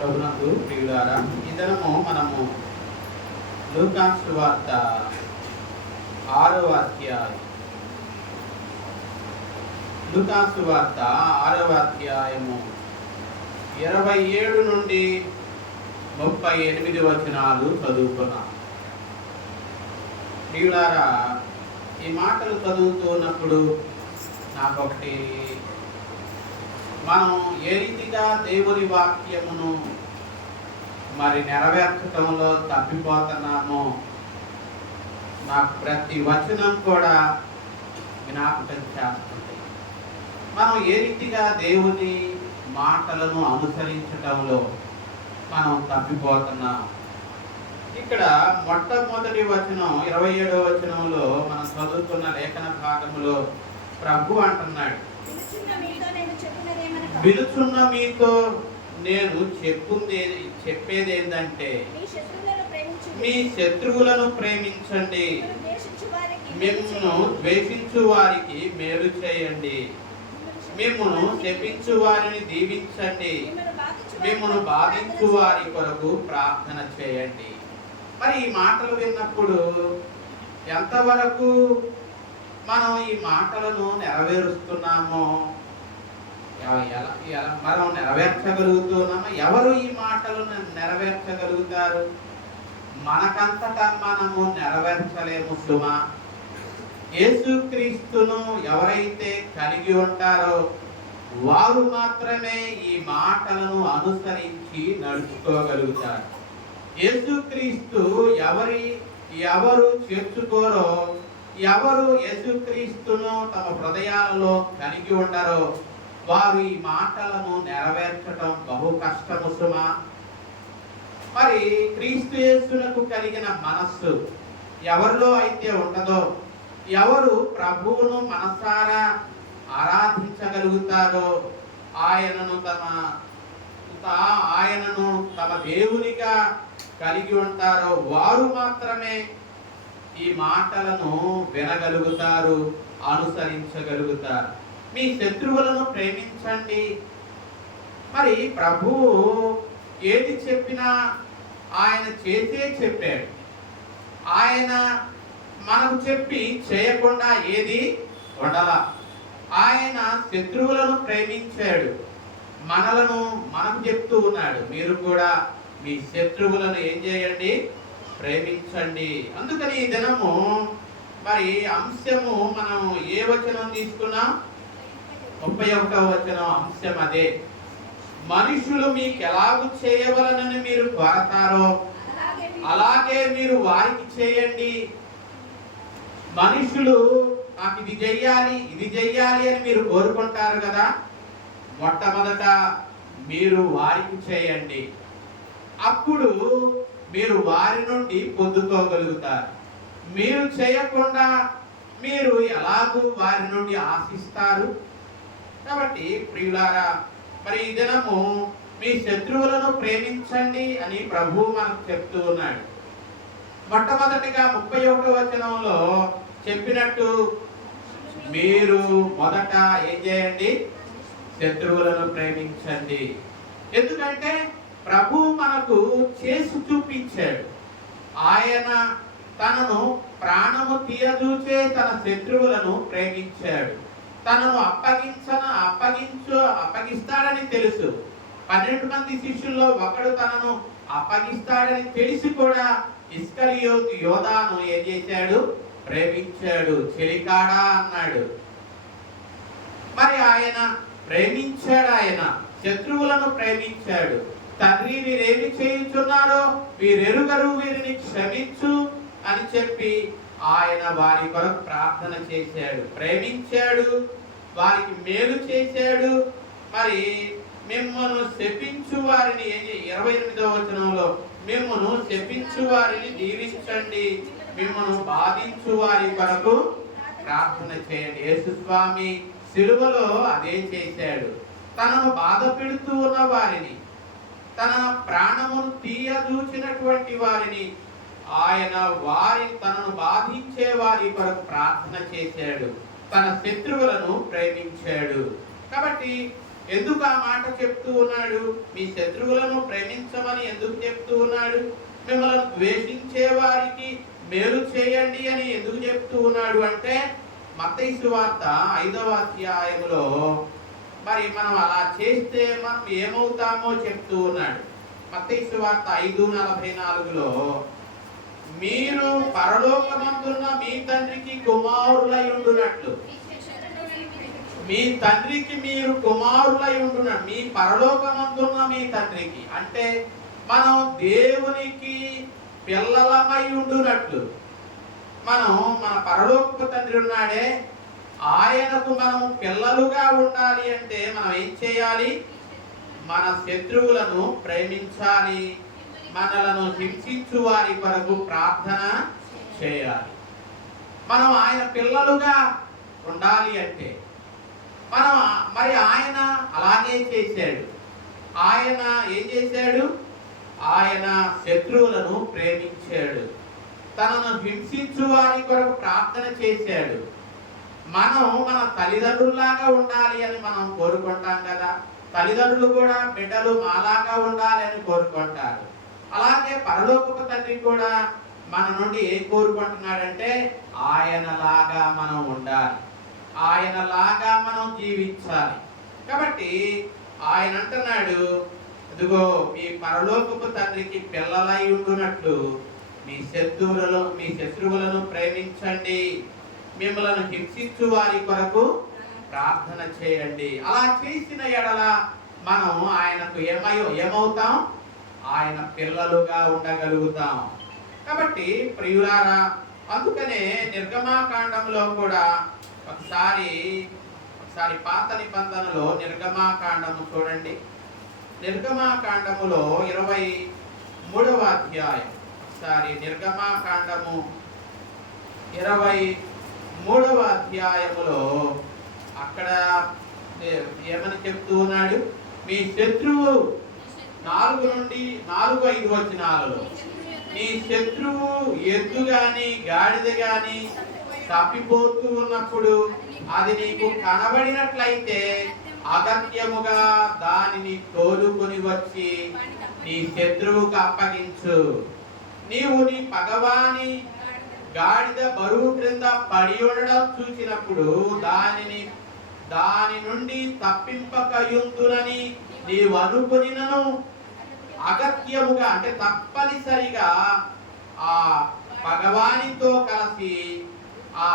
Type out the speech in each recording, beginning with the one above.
ప్రభునందు ప్రియులారా, ఈ దినము మనము లూకా సువార్త 6వ అధ్యాయం లూకా సువార్త 6వ అధ్యాయము 27 నుండి 38 వచనాలు చదువుకున్నాం. ప్రియులారా, ఈ మాటలు చదువుతున్నప్పుడు నాకొకటి, మనం ఏ రీతిగా దేవుని వాక్యమును మరి నెరవేర్చటంలో తప్పిపోతున్నామో నాకు ప్రతి వచనం కూడా జ్ఞాపకం చేస్తుంది. మనం ఏ రీతిగా దేవుని మాటలను అనుసరించటంలో మనం తప్పిపోతున్నాం. ఇక్కడ మొట్టమొదటి వచనం 27వ వచనంలో మనం చదువుతున్న లేఖన భాగంలో ప్రభు అంటున్నాడు, పిలుచున్న మీతో నేను చెప్పేది ఏంటంటే, మీ శత్రువులను ప్రేమించండి, మిమ్మును ద్వేషించు వారికి మేలు చేయండి, మిమ్మును శపించు వారిని దీవించండి, మిమ్మును బాధించు వారి కొరకు ప్రార్థన చేయండి. మరి ఈ మాటలు విన్నప్పుడు ఎంతవరకు మనం ఈ మాటలను నెరవేరుస్తున్నామో, మనం నెరవేర్చగలుగుతున్నామో? ఎవరు ఈ మాటలను నెరవేర్చగలుగుతారు? మనకంతటా మనము నెరవేర్చలేము సుమా. యేసుక్రీస్తును ఎవరైతే కలిగి ఉంటారో వారు మాత్రమే ఈ మాటలను అనుసరించి నడుచుకోగలుగుతారు. యేసుక్రీస్తు ఎవరు చేర్చుకోరో, ఎవరు యేసుక్రీస్తును తమ హృదయాలలో కలిగి ఉండరో వారు ఈ మాటలను నెరవేర్చడం బహు కష్టము సుమా. మరి క్రీస్తు యేసునకు కలిగిన మనస్సు ఎవరిలో అయితే ఉంటుందో, ఎవరు ప్రభువును మనసారా ఆరాధించగలుగుతారో, ఆయనను తమ దేవునిగా కలిగి ఉంటారో వారు మాత్రమే ఈ మాటలను వినగలుగుతారు, అనుసరించగలుగుతారు. మీ శత్రువులను ప్రేమించండి. మరి ప్రభువు ఏది చెప్పినా ఆయన చేసే చెప్పాడు. ఆయన మనకు చెప్పి చేయకుండా ఏది ఉండలా. ఆయన శత్రువులను ప్రేమించాడు, మనకు చెప్తూ ఉన్నాడు, మీరు కూడా మీ శత్రువులను ఏం చేయండి? ప్రేమించండి. అందుకని ఈ దినము మరి అంశము మనం ఏ వచనం తీసుకున్నాం? 31వ వచనం అంశం అదే. మనుషులు మీకు ఎలాగూ చేయవలనని మీరు కోరతారో అలాగే మీరు వారికి చేయండి. మనుషులు నాకు ఇది చెయ్యాలి అని మీరు కోరుకుంటారు కదా, మొట్టమొదట మీరు వారికి చేయండి. అప్పుడు మీరు వారి నుండి పొందుకోగలుగుతారు. మీరు చేయకుండా మీరు ఎలాగూ వారి నుండి ఆశిస్తారు? కాబట్టి ప్రియులారా, మరి ఈ దినము మీ శత్రువులను ప్రేమించండి అని ప్రభువు మనకు చెప్తూ ఉన్నాడు. మొట్టమొదటిగా 31వ వచనంలో చెప్పినట్టు మీరు మొదట ఏం చేయండి? శత్రువులను ప్రేమించండి. ఎందుకంటే ప్రభువు మనకు చేసి చూపించాడు. ఆయన తనను ప్రాణము తీయదూచే తన శత్రువులను ప్రేమించాడు. తనను అప్పగిస్తాడని తెలుసు. 12 మంది శిష్యుల్లో ఒకడు తనను అప్పగిస్తాడని తెలిసి కూడా ఇస్కరియోతు యోధాను ఏం చేశాడు? ప్రేమించాడు. చెలికాడా అన్నాడు. మరి ఆయన ప్రేమించాడు. ఆయన శత్రువులను ప్రేమించాడు. తండ్రి, వీరేమి చేయించున్నారో వీరెరుగరు, వీరిని క్షమించు అని చెప్పి ఆయన వారి కొరకు ప్రార్థన చేశాడు, ప్రేమించాడు, వారికి మేలు చేశాడు. మరి మిమ్మల్ని శపించు వారిని 28వ వచనంలో మిమ్మల్ని శపించు వారిని దీవించండి, మిమ్మల్ని బాధించు వారి కొరకు ప్రార్థన చేయండి. యేసు స్వామి సిలువలో అదే చేశాడు. తనను బాధ పెడుతూ ఉన్న వారిని, తన ప్రాణమును తీయదూచినటువంటి వారిని ఆయన తనను బాధించే వారి కొరకు ప్రార్థన చేశాడు. తన శత్రువులను ప్రేమించాడు. కాబట్టి ఎందుకు ఆ మాట చెప్తూ ఉన్నాడు? మీ శత్రువులను ప్రేమించమని ఎందుకు చెప్తూ ఉన్నాడు? మిమ్మల్ని ద్వేషించే వారికి మేలు చేయండి అని ఎందుకు చెప్తూ ఉన్నాడు అంటే, మత్తయి సువార్త 5వ అధ్యాయంలో మరి మనం అలా చేస్తే మనం ఏమవుతామో చెప్తూ ఉన్నాడు. మత్తయి సువార్త 5:44లో మీరు పరలోకమందున్న మీ తండ్రికి కుమారులై ఉండునట్లు, మీ తండ్రికి మీరు కుమారులై ఉండునట్లు, మీ పరలోకమందున్న మీ తండ్రికి అంటే మనం దేవునికి పిల్లలమై ఉండునట్లు, మనం మన పరలోకపు తండ్రి ఉన్నాడే ఆయనకు మనం పిల్లలుగా ఉండాలి అంటే మనం ఏం చేయాలి? మన శత్రువులను ప్రేమించాలి, మనలను హింసించు వారి కొరకు ప్రార్థన చేయాలి. మనం ఆయన పిల్లలుగా ఉండాలి అంటే మనం మరి ఆయన అలాగే చేశాడు. ఆయన ఏం చేశాడు? ఆయన శత్రువులను ప్రేమించాడు, తనను హింసించు వారి కొరకు ప్రార్థన చేశాడు. మనం మన తల్లిదండ్రుల్లాగా ఉండాలి అని మనం కోరుకుంటాం కదా. తల్లిదండ్రులు కూడా బిడ్డలు మాలాగా ఉండాలి అని కోరుకుంటారు. అలాగే పరలోకపు తండ్రి కూడా మన నుండి ఏం కోరుకుంటున్నాడంటే ఆయనలాగా మనం ఉండాలి, ఆయనలాగా మనం జీవించాలి. కాబట్టి ఆయన అంటున్నాడు, ఇదిగో మీ పరలోకపు తండ్రికి పిల్లలై ఉండునట్లు మీ శత్రువులను ప్రేమించండి, మిమ్మల్ని హింసించు వారి కొరకు ప్రార్థన చేయండి. అలా చేసిన ఎడల మనం ఆయనకు ఏమవుతాం? ఆయన పిల్లలుగా ఉండగలుగుతాం. కాబట్టి ప్రియులారా, అందుకనే నిర్గమాకాండంలో కూడా ఒకసారి పాత నిబంధనలో నిర్గమాకాండము చూడండి. నిర్గమాకాండములో 23వ అధ్యాయం, ఒకసారి నిర్గమాకాండము 23వ అధ్యాయములో అక్కడ ఏమని చెప్తూ ఉన్నాడు? మీ శత్రువు 4-5 వచనాలలో నీ శత్రువు ఎద్దు గాని గాడిద గాని తప్పిపోతూ ఉన్నప్పుడు అది నీకు కనబడినట్లయితే అగత్యముగా దానిని తోలుకొని వచ్చి నీ శత్రువుకు అప్పగించు. నీవు నీ పగవాని గాడిద బరువు క్రింద పడి ఉండడం చూసినప్పుడు దాని నుండి తప్పింపకయుందునని నీవు అనుకొనినను అగత్యముగా అంటే తప్పనిసరిగా ఆ పగవానితో కలిసి ఆ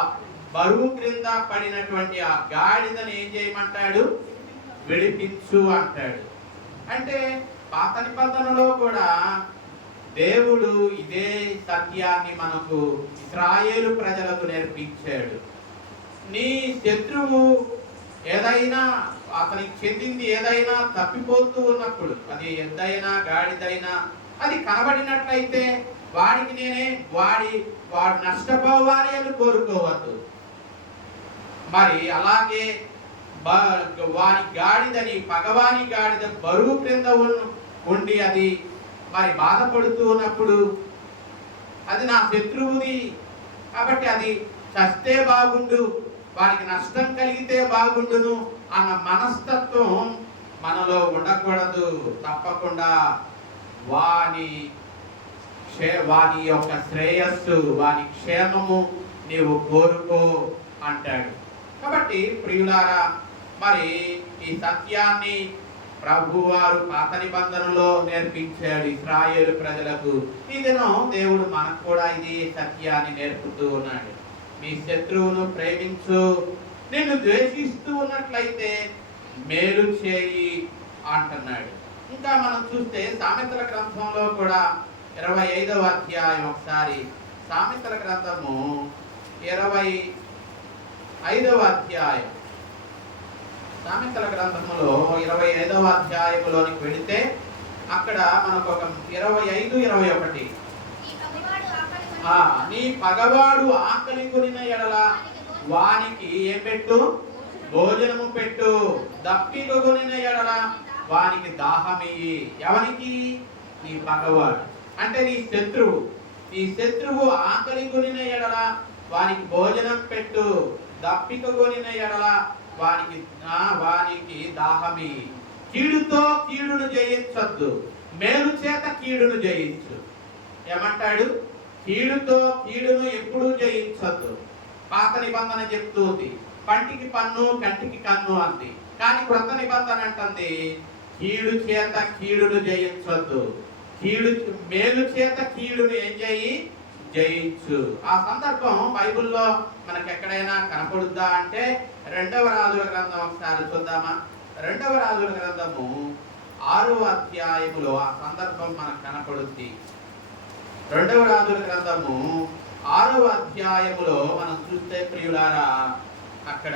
బరువు క్రింద పడినటువంటి ఆ గాడిదని ఏం చేయమంటాడు? విడిపించు అంటాడు. అంటే పాత నిబంధనలో కూడా దేవుడు ఇదే సత్యాన్ని మనకు ఇశ్రాయేలు ప్రజలకు నేర్పించాడు. నీ శత్రువు ఏదైనా అతనికి చెందింది ఏదైనా తప్పిపోతూ ఉన్నప్పుడు, అది ఎద్దైనా గాడిదైనా, అది కనబడినట్లయితే వాడికి వాడు నష్టపోవాలి అని కోరుకోవద్దు. మరి అలాగే వాని గాడిదని పగవాని గాడిద బరువు క్రింద ఉండి అది మరి బాధపడుతూ ఉన్నప్పుడు అది నా శత్రువుది కాబట్టి అది చస్తే బాగుండు, వారికి నష్టం కలిగితే బాగుండును అన్న మనస్తత్వం మనలో ఉండకూడదు. తప్పకుండా వాని యొక్క శ్రేయస్సు, వాని క్షేమము నీవు కోరుకో అంటాడు. కాబట్టి ప్రియులారా, మరి ఈ సత్యాన్ని ప్రభువారు పాత నిబంధనలో నేర్పించాడు ఇశ్రాయేలు ప్రజలకు. ఈ దినం దేవుడు మనకు కూడా ఇది సత్యాన్ని నేర్పుతూ ఉన్నాడు. మీ శత్రువును ప్రేమించు, నిన్ను ద్వేషిస్తూ ఉన్నట్లయితే మేలు చేయి అంటున్నాడు. ఇంకా మనం చూస్తే సామెతల గ్రంథంలో కూడా 25వ అధ్యాయం, ఒకసారి సామెతల గ్రంథము 25వ అధ్యాయం, సామెతల గ్రంథములో 25వ అధ్యాయములోనికి వెళితే అక్కడ మనకు ఒక 25-21 నీ పగవాడు ఆకలి కొనిన ఎడల వానికి ఏం పెట్టు? భోజనము పెట్టు. దప్పిక కొనిన ఎడల వానికి దాహమియ్యి. ఎవరికి? నీ పగవాడు అంటే నీ శత్రువు. నీ శత్రువు ఆకలి కొనిన ఎడల వానికి భోజనం పెట్టు. దప్పిక కొనిన ఎడల వానికి దాహమి. కీడుతో కీడును జయించొద్దు, మేలు చేత కీడును జయించు. ఏమంటాడు? కీడుతో కీడును ఎప్పుడూ జయించొద్దు. పాత నిబంధన చెప్తుంది పంటికి పన్ను కంటికి కన్ను అంది. కానీ క్రొత్త నిబంధన అంటుంది కీడు చేత కీడును జయించొద్దు, మేలు చేత కీడును ఏం చేయి? జయించు. ఆ సందర్భం బైబిల్లో మనకు ఎక్కడైనా కనపడుద్దా అంటే 2వ రాజుల గ్రంథం ఒకసారి చూద్దామా? 2వ రాజుల గ్రంథము 6వ అధ్యాయములో ఆ సందర్భం మనకు కనపడుద్ది. 2వ రాజుల గ్రంథము 6వ అధ్యాయములో మనం చూస్తే ప్రియులారా, అక్కడ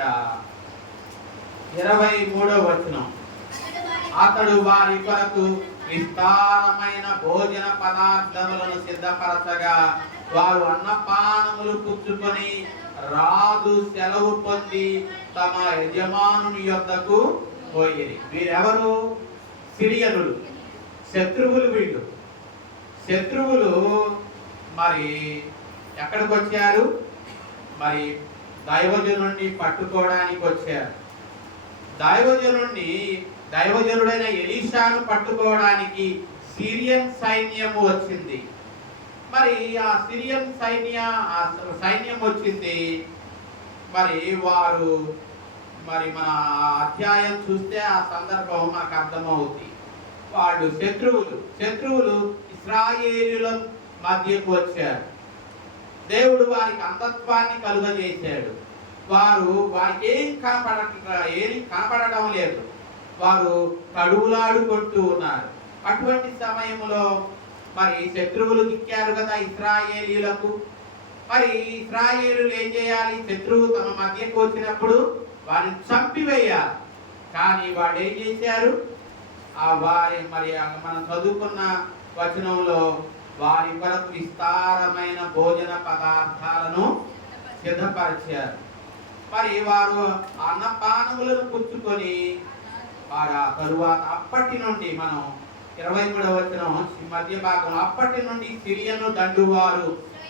23వ వచనం, అతడు వారి కొరకు విస్తారమైన భోజన పదార్థములను సిద్ధపరచగా వారు అన్నపానములు పుచ్చుకొని రాజు సెలవు పొంది తమ యజమానుని యొద్దకు పోయిరి. వీరెవరు? సిరియనులు, శత్రువులు. వీళ్ళు శత్రువులు మరి ఎక్కడికి వచ్చారు? మరి దైవజనుడిని పట్టుకోవడానికి వచ్చారు. దైవజనుడైన ఎలీషాను పట్టుకోవడానికి సిరియన్ సైన్యము వచ్చింది. మరి ఆ సిరియన్ సైన్యం వచ్చింది. మరి వారు మరి మన అధ్యాయం చూస్తే ఆ సందర్భం మనకు అర్థమవుతుంది. వాళ్ళు శత్రువులు ఇశ్రాయేలుల మధ్యకు వచ్చారు. దేవుడు వారికి అంధత్వాన్ని కలుగజేశాడు. వారికి ఏం కనపడటం లేదు. వారు కడువులాడుకుంటూ ఉన్నారు. అటువంటి సమయంలో మరి శత్రువులు దిక్కారు కదా ఇశ్రాయేలీయులకు. మరి ఇశ్రాయేలులు ఏం చేయాలి? శత్రువు తమ మధ్యకు వచ్చినప్పుడు వారిని చంపివేయాలి. కానీ వాళ్ళు ఏం చేశారు? మరి మనం చదువుకున్న వచనంలో వారి కొరకు విస్తారమైన భోజన పదార్థాలను సిద్ధపరిచారు. మరి వారు అన్నపానములను పుచ్చుకొని వారు ఆ తరువాత అప్పటి నుండి మనం 23వ వచనం మధ్య భాగం, అప్పటి నుండి సిరియను దండువారు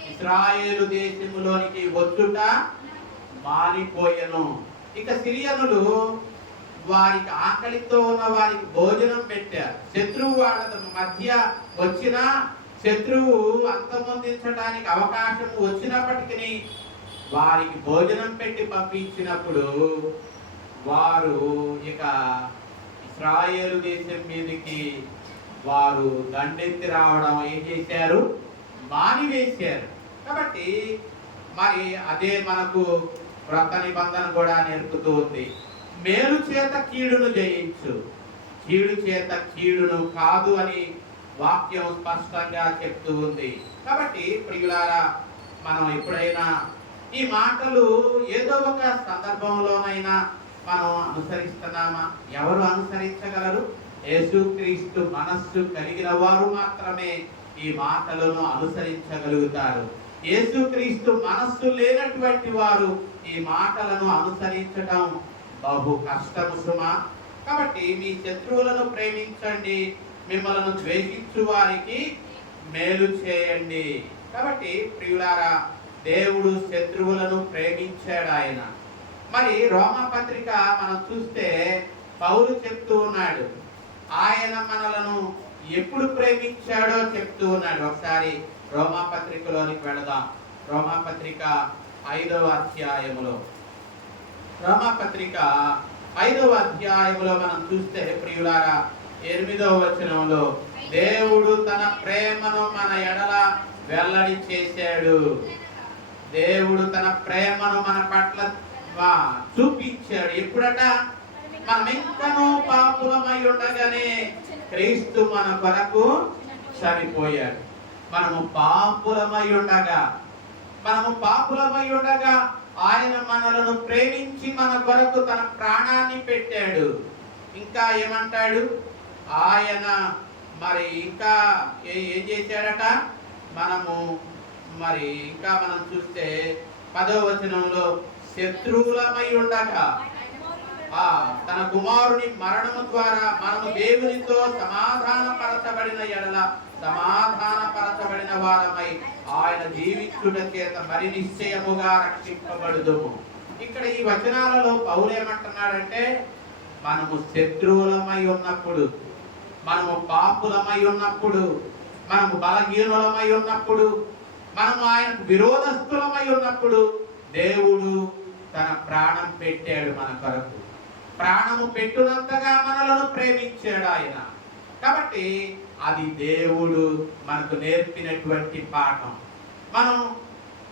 ఇశ్రాయేలు దేశములోనికి వచ్చుట మానిపోయెను. ఇక సిరియనులు వారికి ఆకలితో ఉన్న వారికి భోజనం పెట్టారు. శత్రువు వాళ్ళ మధ్య వచ్చినా శత్రువు అంతమొందించడానికి అవకాశం వచ్చినప్పటికీ వారికి భోజనం పెట్టి పంపించినప్పుడు వారు ఇక ఇశ్రాయేలు దేశం మీదకి వారు దండెత్తి రావడం ఏం చేశారు? మానివేశారు. కాబట్టి మరి అదే మనకు క్రొత్త నిబంధన కూడా నేర్పుతూ ఉంది. మేలు చేత కీడును జయించు, కీడు చేత కీడును కాదు అని వాక్యం స్పష్టంగా చెప్తూ ఉంది. కాబట్టి ప్రియులారా, మనం ఎప్పుడైనా ఈ మాటలు ఏదో ఒక సందర్భంలోనైనా మనం అనుసరిస్తున్నామా? ఎవరు అనుసరించగలరు? యేసుక్రీస్తు మనస్సు కలిగిన వారు మాత్రమే ఈ మాటలను అనుసరించగలుగుతారు. యేసుక్రీస్తు మనస్సు లేనటువంటి వారు ఈ మాటలను అనుసరించడం బహు కష్టము సుమా. కాబట్టి మీ శత్రువులను ప్రేమించండి, మిమ్మల్ని ద్వేషించు వారికి మేలు చేయండి. కాబట్టి ప్రియులారా, దేవుడు శత్రువులను ప్రేమించాడు ఆయన. మరి రోమాపత్రిక మనం చూస్తే పౌలు చెప్తూ ఉన్నాడు, ఆయన మనలను ఎప్పుడు ప్రేమించాడో చెప్తూ ఉన్నాడు. ఒకసారి రోమాపత్రికలోనికి వెళదాం. రోమాపత్రిక 5వ అధ్యాయములో మనం చూస్తే ప్రియులారా, 8వ వచనంలో దేవుడు తన ప్రేమను మన ఎడల వెల్లడి చేశాడు. దేవుడు తన ప్రేమను మన పట్ల చూపించాడు. ఎప్పుడట? మనం ఇంకనూ పాపులమై ఉండగానే క్రీస్తు మన కొరకు చనిపోయాడు. మనము పాపులమై ఉండగా ఆయన మనలను ప్రేమించి మన కొరకు తన ప్రాణాన్ని పెట్టాడు. ఇంకా ఏమంటాడు ఆయన? మరి ఇంకా ఏం చేశాడట? ఇంకా మనం చూస్తే 10వ వచనంలో శత్రువులమై ఉండగా తన కుమారుని మరణము ద్వారా మనము దేవునితో సమాధానపరచబడిన వారమై ఆయన జీవించుట చేత మరి నిశ్చయముగా రక్షింపబడుదుము. ఇక్కడ ఈ వచనాలలో పౌలు ఏమంటున్నాడంటే, మనము శత్రువులమై ఉన్నప్పుడు, మనము పాపులమై ఉన్నప్పుడు, మనము బలహీనులమై ఉన్నప్పుడు, మనము ఆయనకు విరోధస్తులమై ఉన్నప్పుడు దేవుడు తన ప్రాణం పెట్టాడు మన కొరకు. ప్రాణము పెట్టునంతగా మనలను ప్రేమించాడు ఆయన. కాబట్టి అది దేవుడు మనకు నేర్పినటువంటి పాఠం. మనం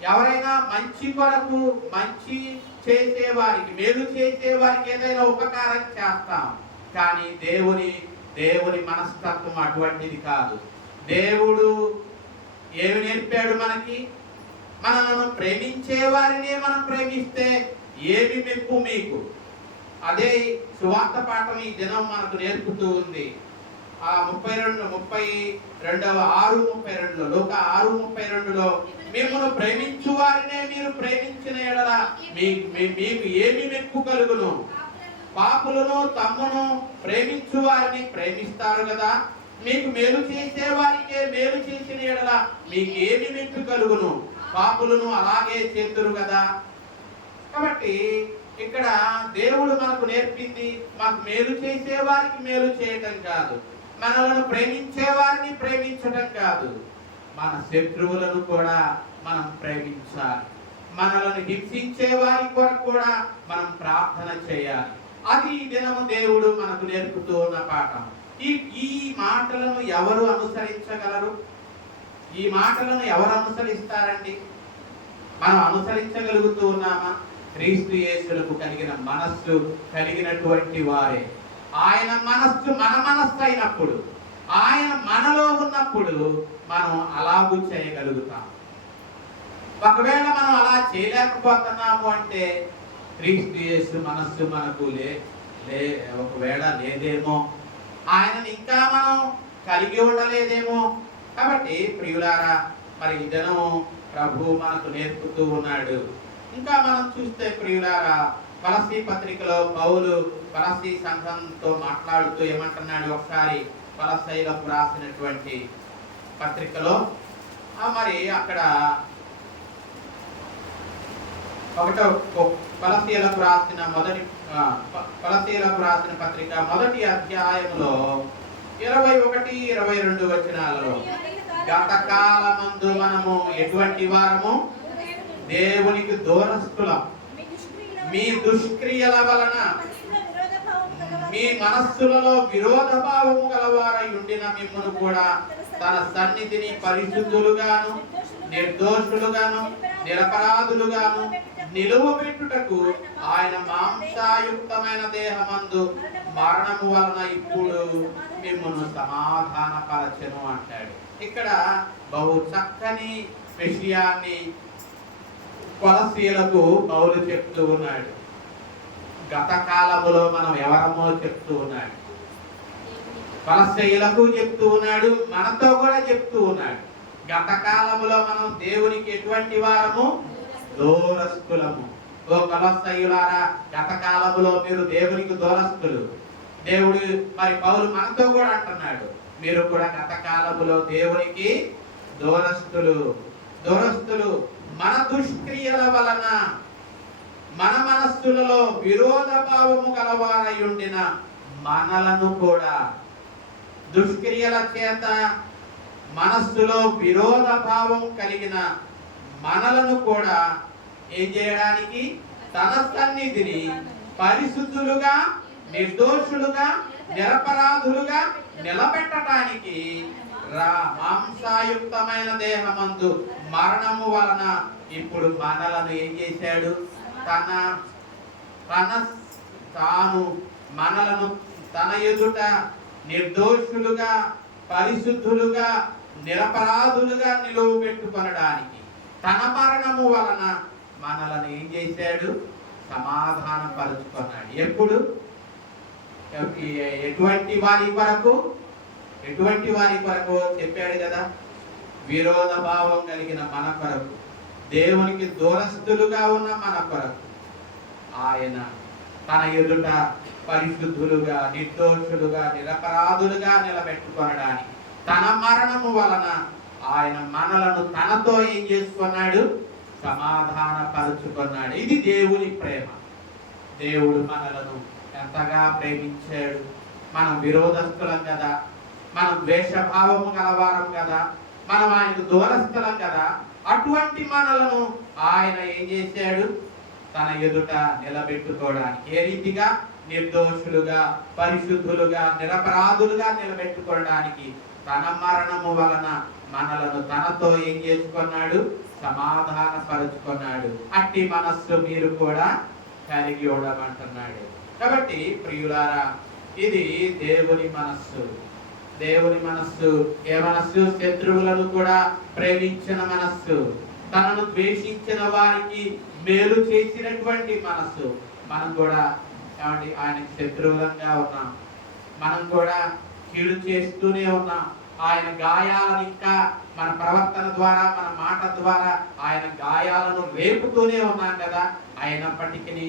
ఎవరైనా మంచి కొరకు, మంచి చేసేవారికి, మేలు చేసేవారికి ఏదైనా ఉపకారం చేస్తాం. కానీ దేవుని మనస్తత్వం అటువంటిది కాదు. దేవుడు ఏమి నేర్పాడు మనకి? మనలను ప్రేమించే వారిని మనం ప్రేమిస్తే ఏమి మెప్పు మీకు? అదే సువార్త పాఠం ఈ దినం మనకు నేర్పుతూ ఉంది. ఆ 6:32 లోక 6:32లో మిమ్మల్ని ప్రేమించు వారినే మీరు ప్రేమించిన యెడల మీకు ఏమి మెప్పు కలుగును? పాపులను తమ్మును ప్రేమించు వారిని ప్రేమిస్తారు కదా, మీకు మేలు చేసే వారికే మేలు చేసిన యెడల మీకు ఏమి మెప్పు కలుగును? పాపులను అలాగే చేతురు కదా. కాబట్టి ఇక్కడ దేవుడు మనకు నేర్పింది, మాకు మేలు చేసే వారికి మేలు చేయటం కాదు, మనలను ప్రేమించే వారిని ప్రేమించటం కాదు, మన శత్రువులను కూడా మనం ప్రేమించాలి. మనలను హింసించే వారి కొరకు కూడా మనం ప్రార్థన చేయాలి. అది ఈ దినము దేవుడు మనకు నేర్పుతూ ఉన్న పాఠం. ఈ మాటలను ఎవరు అనుసరించగలరు? ఈ మాటలను ఎవరు అనుసరిస్తారండి? మనం అనుసరించగలుగుతూ ఉన్నామా? క్రీస్తు యేసులకు కలిగిన మనస్సు కలిగినటువంటి వారే. ఆయన మనస్సు మన మనస్సు అయినప్పుడు, ఆయన మనలో ఉన్నప్పుడు మనం అలాగూ చేయగలుగుతాం. ఒకవేళ మనం అలా చేయలేకపోతున్నాము అంటే క్రీస్తు యేసు మనస్సు మనకు ఒకవేళ లేదేమో, ఆయనని ఇంకా మనం కలిగి ఉండలేదేమో. కాబట్టి ప్రియులారా, మరి ఈ దినం ప్రభు మనకు నేర్పుతూ ఉన్నాడు. ఇంకా మనం చూస్తే ప్రియులారా, కొలస్సీ పత్రికలో పౌలు కొలస్సీ సంఘంతో మాట్లాడుతూ ఏమంటున్నాడు? ఒకసారి కొలస్సీలకు రాసినటువంటి పత్రికలో మరి అక్కడ కొలస్సీలకు రాసిన పత్రిక మొదటి అధ్యాయంలో 21-22 వచనాలలో, గత కాలమందు మనము ఎటువంటి వారము? దేవునికి దూరస్తులం, మీ దుష్క్రియల వలన మీ మనస్సులలో విరోధ భావము గలవారై ఉండిన మిమ్మును కూడా తన సన్నిధిని పరిశుద్ధులుగాను, నిర్దోషులుగాను, నిరపరాధులుగాను నిలువబెట్టుటకు ఆయన మాంసాయుక్తమైన దేహమందు మరణము వలన ఇప్పుడు మిమ్మును సమాధానపరచెను అంటాడు. ఇక్కడ బహు చక్కని విషయాన్ని కొలస్సీలకు పౌలు చెప్తూ ఉన్నాడు. గత కాలములో మనం ఎవరమో చెప్తూ ఉన్నాడు, కొలస్సీలకు చెప్తూ ఉన్నాడు, మనతో కూడా చెప్తూ ఉన్నాడు. గత కాలములో మనం దేవునికి ఎటువంటి వారము? దూరస్తులము. ఓ కొలస్సీయులారా, గత కాలములో మీరు దేవునికి దూరస్తులు. దేవుడు మరి పౌలు మనతో కూడా అంటున్నాడు, మీరు కూడా గత కాలములో దేవునికి దూరస్తులు. మన దుష్క్రియల వలన మన మనస్సులలో విరోధ భావము గలవారై ఉండిన మనలను కూడా, దుష్క్రియల చేత మనస్సులో విరోధ భావం కలిగిన మనలను కూడా ఏం చేయడానికి? తన సన్నిధిని పరిశుద్ధులుగా, నిర్దోషులుగా, నిరపరాధులుగా నిలబెట్టడానికి మాంసాయుక్తమైన దేహమందు మరణము వలన ఇప్పుడు మనలను ఏం చేశాడు? తాను మనలను తన ఎదుట నిర్దోషులుగా, పరిశుద్ధులుగా, నిరపరాధులుగా నిలువబెట్టుకొనడానికి తన మరణము వలన మనలను ఏం చేశాడు? సమాధానపరుచుకున్నాడు. ఎప్పుడు? ఎటువంటి వారి కొరకు చెప్పాడు కదా, విరోధ భావం కలిగిన మన కొరకు, దేవునికి దూరస్తులుగా ఉన్న మన కొరకు ఆయన తన ఎదుట పరిశుద్ధులుగా, నిర్దోషులుగా, నిరపరాధులుగా నిలబెట్టుకొనడానికి తన మరణము వలన ఆయన మనలను తనతో ఏం చేసుకున్నాడు? సమాధానపరుచుకున్నాడు. ఇది దేవుని ప్రేమ. దేవుడు మనలను ఎంతగా ప్రేమించాడు. మనం విరోధస్తులం కదా, మనం ద్వేషభావము గలవారం కదా, మనం ఆయనకు దూరస్థలం కదా. అటువంటి మనలను ఆయన ఏం చేశాడు? తన ఎదుట నిలబెట్టుకోవడానికి, ఏ రీతిగా నిర్దోషులుగా, పరిశుద్ధులుగా, నిరపరాధులుగా నిలబెట్టుకోవడానికి తన మరణము వలన మనలను తనతో ఏం చేసుకున్నాడు? సమాధానపరుచుకున్నాడు. అట్టి మనస్సు మీరు కూడా కలిగి ఉండమంటున్నాడు. కాబట్టి ప్రియులారా, ఇది దేవుని మనస్సు. దేవుని మనస్సు ఏ మనస్సు? శత్రువులను కూడా ప్రేమించిన మనస్సు, తనను ద్వేషించిన వారికి మేలు చేసినటువంటి మనస్సు. మనం కూడా ఏమండి ఆయనకి శత్రువులంగా ఉన్నాం, మనం కూడా కీడు చేస్తూనే ఉన్నాం. ఆయన గాయాలను ఇంకా మన ప్రవర్తన ద్వారా, మన మాట ద్వారా ఆయన గాయాలను రేపుతూనే ఉన్నాం కదా. అయినప్పటికీ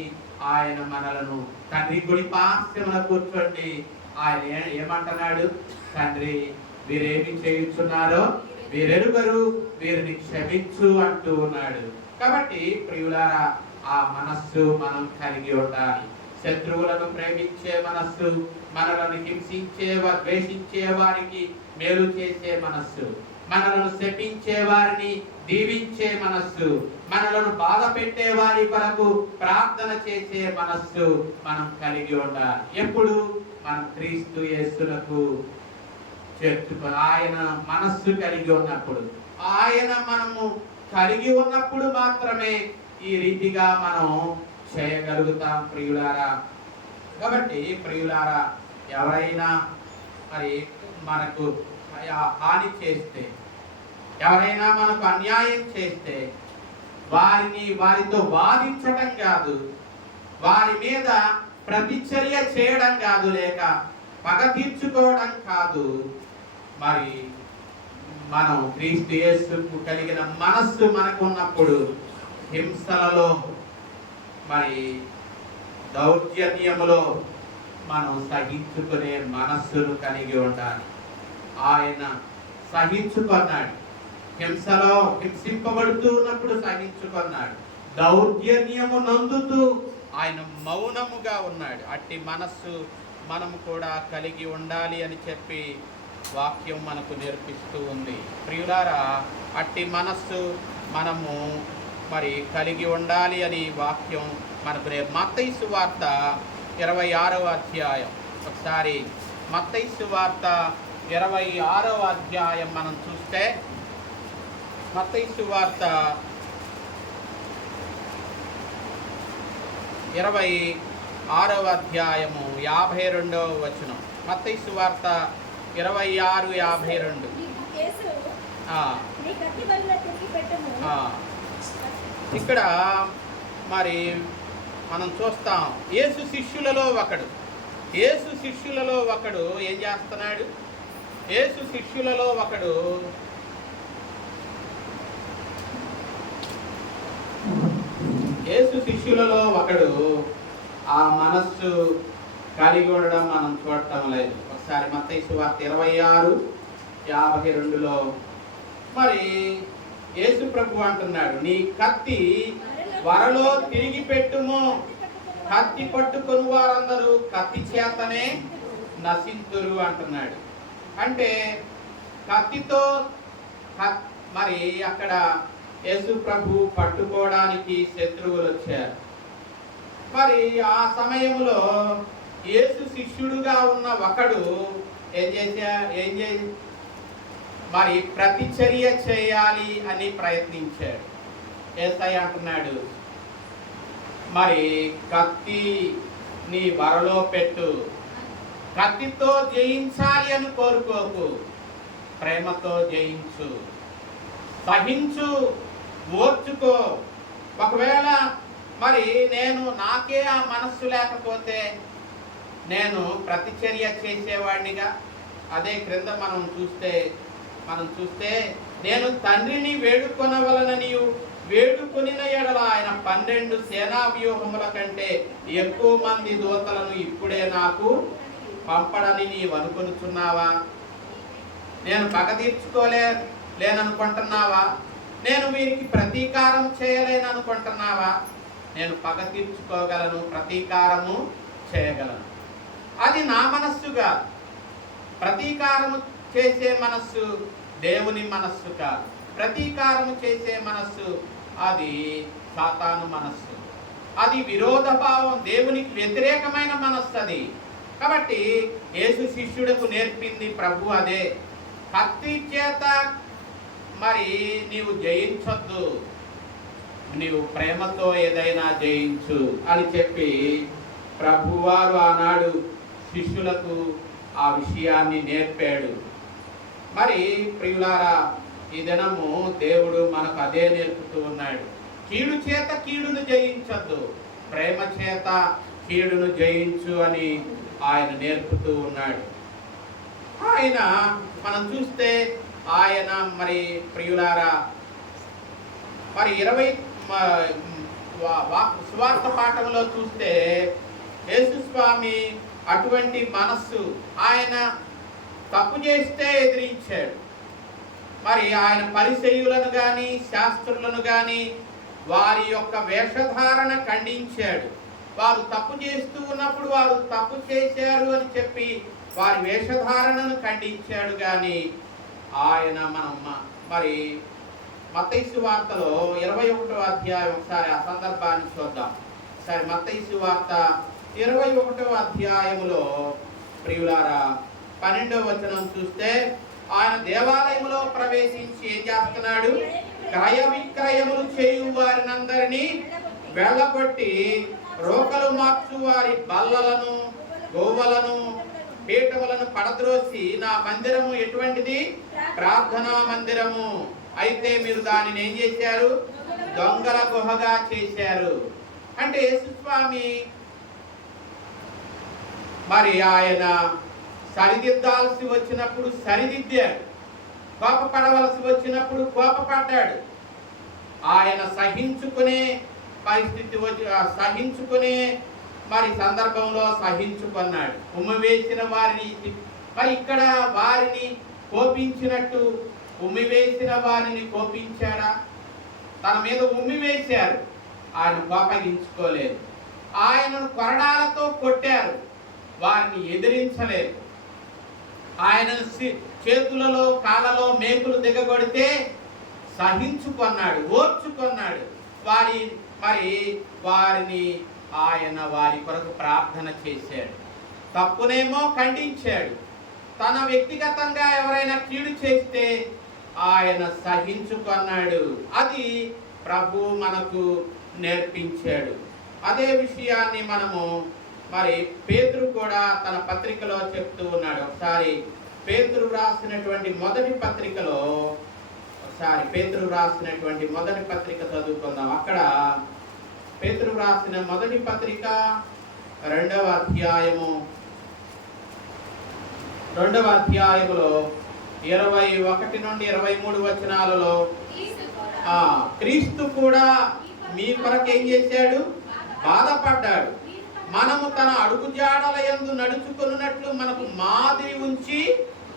ఆయన మనలను తండ్రి గుడి పార్శ్వమున కూర్చోండి ఆయన ఏమంటున్నాడు? తండ్రి, వీరేమి చేయుచున్నారో వీరెరుగరు, వీరిని క్షమించు అంటూ ఉన్నాడు. కాబట్టి ప్రియులారా, ఆ మనస్సు మనం కలిగి ఉండాలి. శత్రువులను ప్రేమించే మనస్సు, మనలను హింసించే ద్వేషించే వారికి మేలు చేసే మనస్సు, మనలను శపించే వారిని దీవించే మనస్సు, మనలను బాధ పెట్టే వారి కొరకు ప్రార్థన చేసే మనస్సు మనం కలిగి ఉండాలి. ఎప్పుడు? మనం క్రీస్తు యేసులకు ఆయన మనస్సు కలిగి ఉన్నప్పుడు, ఆయన మనము కలిగి ఉన్నప్పుడు మాత్రమే ఈ రీతిగా మనం చేయగలుగుతాం ప్రియులారా. కాబట్టి ప్రియులారా, ఎవరైనా మరి మనకు హాని చేస్తే, ఎవరైనా మనకు అన్యాయం చేస్తే వారితో వాదించటం కాదు, వారి మీద ప్రతిచర్య చేయడం కాదు, లేక పగ తీర్చుకోవడం కాదు. మరి మనం క్రీస్తు యేసుకు కలిగిన మనస్సు మనకు ఉన్నప్పుడు హింసలలో, మరి దౌర్జన్యములో మనం సహించుకునే మనస్సును కలిగి ఉండాలి. ఆయన సహించుకున్నాడు. హింసలో హింసింపబడుతూ ఉన్నప్పుడు సహించుకున్నాడు. దౌర్జన్యము నందుతూ ఆయన మౌనముగా ఉన్నాడు. అట్టి మనస్సు మనము కూడా కలిగి ఉండాలి అని చెప్పి వాక్యం మనకు నేర్పిస్తూ ఉంది. ప్రియులారా, అట్టి మనస్సు మనము మరి కలిగి ఉండాలి అని వాక్యం మనకు మత్తయి సువార్త 26వ అధ్యాయం, ఒకసారి మత్తయి సువార్త 26వ అధ్యాయం మనం చూస్తే, మత్తయి సువార్త 26వ అధ్యాయము 52వ వచనం. మత్తయి సువార్త 26:52. ఇక్కడ మరి మనం చూస్తాం, యేసు శిష్యులలో ఒకడు ఏం చేస్తున్నాడు? యేసు శిష్యులలో ఒకడు ఆ మనస్సు కలిగి ఉండడం మనం చూడటం లేదు. ఒకసారి మత్తయి సువార్త 26:52లో మరి యేసు ప్రభు అంటున్నాడు, నీ కత్తి వరలో తిరిగి పెట్టుము, కత్తి పట్టుకొని వారందరూ కత్తి చేతనే నశింతురు అంటున్నాడు. అంటే కత్తితో మరి అక్కడ యేసు ప్రభు పట్టుకోవడానికి శత్రువులు వచ్చారు. మరి ఆ సమయంలో యేసు శిష్యుడుగా ఉన్న ఒకడు మరి ప్రతిచర్య చేయాలి అని ప్రయత్నించాడు. యేసయ్య అంటున్నాడు, మరి కత్తి నీ వరలో పెట్టు, కత్తితో జయించాలి అని కోరుకోకు, ప్రేమతో జయించు, సహించు, ఓర్చుకో. ఒకవేళ మరి నాకే ఆ మనస్సు లేకపోతే నేను ప్రతిచర్య చేసేవాడినిగా. అదే క్రింద మనం చూస్తే నేను తండ్రిని వేడుకొనవలనని వేడుకొనిన ఎడల ఆయన 12 సేనా వ్యూహముల కంటే ఎక్కువ మంది దూతలను ఇప్పుడే నాకు పంపడని నీవు అనుకొనుచున్నావా? నేను పగ తీర్చుకోలేననుకుంటున్నావా? నేను వీరికి ప్రతీకారం చేయలేను అనుకుంటున్నావా? నేను పగ తీర్చుకోగలను, ప్రతీకారము చేయగలను. అది నా మనస్సు కాదు. ప్రతీకారము చేసే మనస్సు దేవుని మనస్సు కాదు. ప్రతీకారము చేసే మనస్సు అది సాతాను మనస్సు. అది విరోధ భావం, దేవునికి వ్యతిరేకమైన మనస్సు అది. కాబట్టి యేసు శిష్యుడకు నేర్పింది ప్రభు అదే. కత్తి చేత మరి నీవు జయించొద్దు, నీవు ప్రేమతో ఏదైనా జయించు అని చెప్పి ప్రభువారు ఆనాడు శిష్యులకు ఆ విషయాన్ని నేర్పాడు. మరి ప్రియులారా, ఈ దినము దేవుడు మనకు అదే నేర్పుతూ ఉన్నాడు. కీడు చేత కీడును జయించొద్దు, ప్రేమ చేత కీడును జయించు అని ఆయన నేర్పుతూ ఉన్నాడు. ఆయన మనం చూస్తే ఆయన మరి ప్రియులారా మరి 20 సువార్త పాఠంలో చూస్తే యేసుస్వామి అటువంటి మనస్సు, ఆయన తప్పు చేస్తే ఎదిరించాడు. మరి ఆయన పరిసయ్యులను కానీ శాస్త్రులను కానీ వారి యొక్క వేషధారణ ఖండించాడు. వారు తప్పు చేస్తూ ఉన్నప్పుడు వారు తప్పు చేశారు అని చెప్పి వారి వేషధారణను ఖండించాడు. కానీ ఆయన మరి మత్తయి సువార్తలో 21వ అధ్యాయం ఒకసారి ఆ సందర్భాన్ని చూద్దాం. సరే, మత్తయి సువార్త 21వ అధ్యాయములో ప్రియులారా 12వ వచనం చూస్తే, ఆయన దేవాలయంలో ప్రవేశించి ఏం చేస్తున్నాడు? క్రయ విక్రయములు చేయు వారినందరినీ వెళ్ళగొట్టి రోకలు మార్చు వారి బల్లలను, గోవలను, పీఠములను పడద్రోసి, నా మందిరము ఎటువంటిది? ప్రార్థనా మందిరము. అయితే మీరు దానిని ఏం చేశారు? దొంగల గుహగా చేశారు. అంటే యేసుస్వామి మరి ఆయన సరిదిద్దాల్సి వచ్చినప్పుడు సరిదిద్దాడు, కోపపడవలసి వచ్చినప్పుడు కోపపడ్డాడు. ఆయన సహించుకునే పరిస్థితి సహించుకునే మరి సందర్భంలో సహించుకున్నాడు. ఉమ్మివేసిన వారిని మరి ఇక్కడ వారిని కోపించినట్టు ఉమ్మివేసిన వారిని కోపించాడా? తన మీద ఉమ్మివేశారు, ఆయన కోపగించుకోలేదు. ఆయనను కొరడాలతో కొట్టారు, వారిని ఎదిరించలేదు. ఆయన చేతులలో కాళ్ళలో మేకులు దిగగొడితే సహించుకున్నాడు, ఓర్చుకున్నాడు. వారిని ఆయన వారి కొరకు ప్రార్థన చేశాడు. తప్పునేమో ఖండించాడు. తన వ్యక్తిగతంగా ఎవరైనా కీడు చేస్తే ఆయన సహించుకున్నాడు. అది ప్రభు మనకు నేర్పించాడు. అదే విషయాన్ని మనము మరి పేతురు కూడా తన పత్రికలో చెప్తూ ఉన్నాడు. ఒకసారి పేతురు రాసినటువంటి మొదటి పత్రికలో మొదటి పత్రిక చదువుకుందాం. అక్కడ పేతురు రాసిన మొదటి పత్రిక 2వ అధ్యాయములో 21 నుండి 23 వచనాలలో క్రీస్తు కూడా మీ కొరకు ఏం చేశాడు? బాధపడ్డాడు. మనము తన అడుగుజాడల యందు నడుచుకున్నట్లు మనకు మాదిరి ఉంచి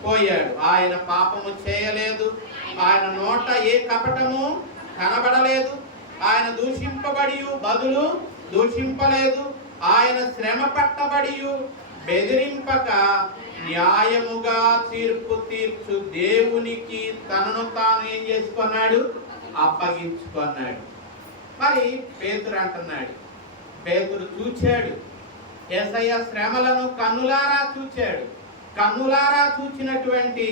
పోయాడు. ఆయన పాపము చేయలేదు, ఆయన నోట ఏ కపటము కనబడలేదు, ఆయన దూషింపబడి బదులు దూషింపలేదు, ఆయన శ్రమ పట్టబడి బెదిరింపక న్యాయముగా తీర్పు తీర్చు దేవునికి తనను తాను ఏం చేసుకున్నాడు? అప్పగించుకున్నాడు. మరి పేతురు అంటున్నాడు, పేతురు చూచాడు యేసయ్య శ్రమలను కన్నులారా చూచాడు. కన్నులారా చూచినటువంటి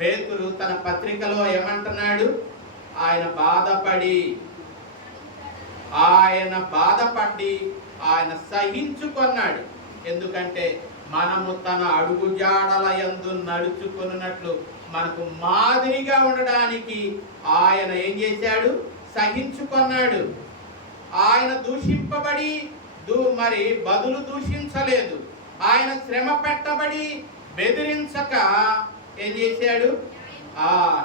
పేతురు తన పత్రికలో ఏమంటున్నాడు? ఆయన బాధపడి ఆయన సహించుకున్నాడు. ఎందుకంటే మనము తన అడుగుజాడల యందు నడుచుకున్నట్లు మనకు మాదిరిగా ఉండడానికి ఆయన ఏం చేశాడు? సహించుకున్నాడు. ఆయన దూషింపబడి మరి బదులు దూషించలేదు. ఆయన శ్రమ పెట్టబడి బెదిరించక ఏం చేశాడు?